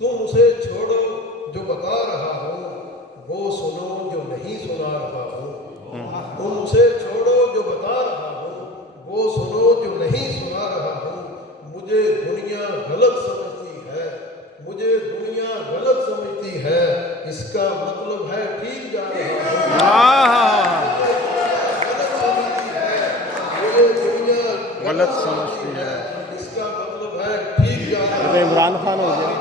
तुम उसे छोड़ो जो बता रहा हूँ, वो सुनो जो नहीं सुना रहा हूँ। तुम उसे छोड़ो जो बता रहा हूँ, वो सुनो जो नहीं सुना रहा हूँ। मुझे दुनिया गलत समझती है, मुझे दुनिया गलत समझती है, इसका मतलब है ठीक जा रहा हूँ। मुझे दुनिया गलत समझती है, इसका मतलब है ठीक जा रहा तो इमरान खान हो गया।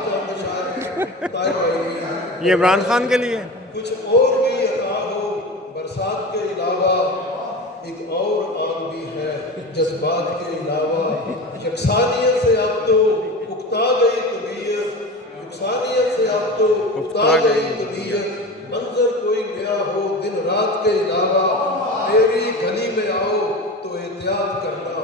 ये इमरान खान के लिए कुछ और भी अता हो बरसात के अलावा, एक और आग भी है जज्बात के अलावा। यकसानियत से अब तो उकता गई तबीयत, यकसानियत से अब तो उकता गई तबीयत। मंजर कोई नया हो दिन रात के अलावा, मेरी गली में आओ तो एहतियात करना,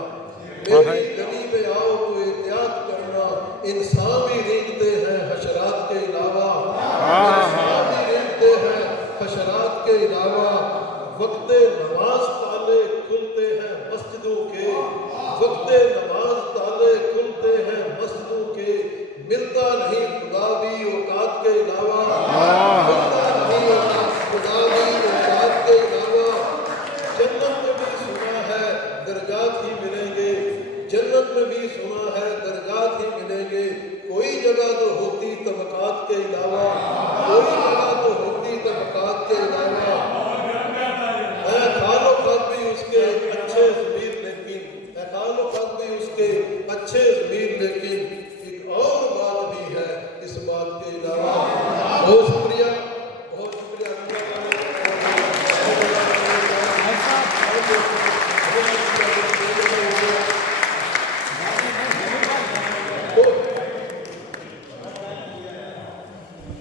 मेरी गली में आओ तो एहतियात करना। इंसान भी रेंगते हैं हशरात के अलावा, इंसान भी रेंगते हैं हशरात के अलावा। वक्ते नमाज ताले खुलते हैं मस्जिदों के, वक्ते नमाज ताले खुलते हैं मस्जिदों के। मिलता नहीं खुदा भी औकात के अलावा, मिलता नहीं खुदा भी औकात के अलावा। जन्नत में भी सुना है दर्जात ही मिलेंगे, जन्नत में भी सुना है दर्जात ही मिलेंगे। कोई जगह तो होती तबकात के अलावा, कोई जगह तो होती तबकात के अलावा। मैं खालो खत भी उसके अच्छे ज़मीर लेकिन, मैं खालो खत भी उसके अच्छे ज़मीर लेकिन, एक और बात भी है इस बात के अलावा।